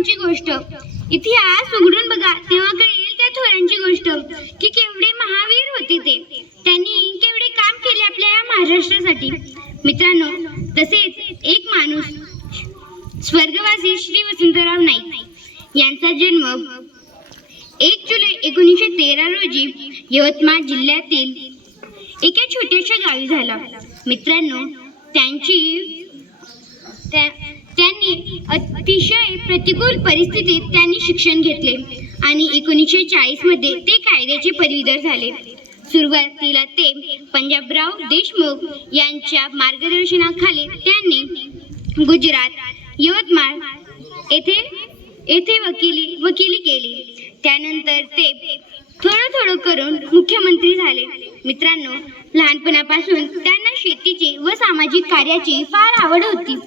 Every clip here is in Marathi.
थोरांची गोष्ट. इतिहास उघडून बघा तेव्हा कळेल त्या थोरांची गोष्ट की केवढे महावीर होते ते. त्यांनी केवढे काम केले आपल्या या महाराष्ट्रासाठी. मित्रांनो तसेच एक माणूस स्वर्गवासी श्री वसंतराव नाईक. यांचा जन्म एक जुलै एकोणीसशे तेरा रोजी यवतमाळ जिल्ह्यातील एका छोट्याशा गावी झाला. मित्रांनो त्यांची त्या- अतिशय प्रतिकूल परिस्थितीत त्यांनी शिक्षण घेतले आणि एकोणीसशे चाळीसमध्ये ते कायद्याचे पदवीधर झाले. सुरुवातीला ते पंजाबराव देशमुख यांच्या मार्गदर्शनाखाली त्यांनी गुजरात यवतमाळ येथे येथे वकिली वकिली केली. त्यानंतर ते थोडं थोडं करून मुख्यमंत्री झाले. मित्रांनो लहानपणापासून त्यांना शेतीची व सामाजिक कार्याची फार आवड होती.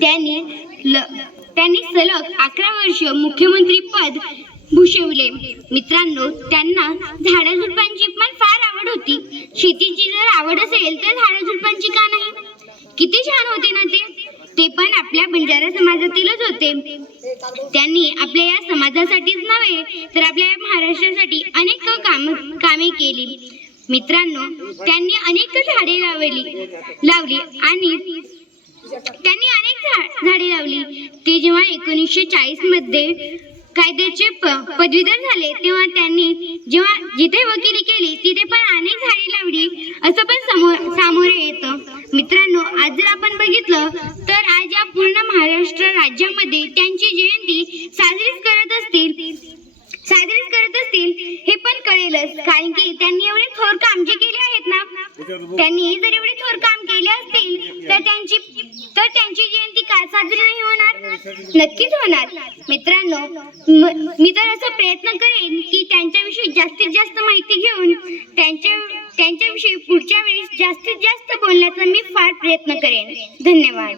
त्यांनी ल त्यांनी सलग अकरा वर्ष मुख्यमंत्री पद भूषवले. मित्रांनो त्यांना झाडाझुडपांची पण फार आवड होती. शेतीची जर आवड असेल तर झाडाझुडपांची का नाही? किती छान होते ना ते? ते पण आपल्या बंजारा समाजातीलच होते. त्यांनी आपल्या या समाजासाठीच नव्हे तर आपल्या या महाराष्ट्रासाठी अनेक काम कामे केली. मित्रांनो त्यांनी अनेक झाडे लावली लावली आणि त्यांनी अनेक झा- झाडे लावली. ते जेव्हा एकोणीसशे चाळीसमध्ये कायद्याचे प पदवीधर झाले तेव्हा त्यांनी जेव्हा जिथे वकिली केली तिथे पण अनेक झाडे लावली असं पण समोर सामोरे येतं. मित्रांनो आज जर आपण बघितलं तर आज या पूर्ण महाराष्ट्र राज्यामध्ये त्यांची जयंती साजरीच करत असतील साजरीच करत असतील हे पण कळेलच. कारण की त्यांनी एवढे थोर काम जे केले आहेत ना त्यांनी जर एवढे थोर काम केले असतील तर त्यांची तर त्यांची जयंती काय साजरी नाही होणार नक्कीच होणार. मित्रांनो मी तर असा प्रयत्न करेन की त्यांच्याविषयी जास्तीत जास्त माहिती घेऊन त्यांच्या त्यांच्याविषयी पुढच्या वेळेस जास्तीत जास्त बोलण्याचा मी फार प्रयत्न करेन. धन्यवाद.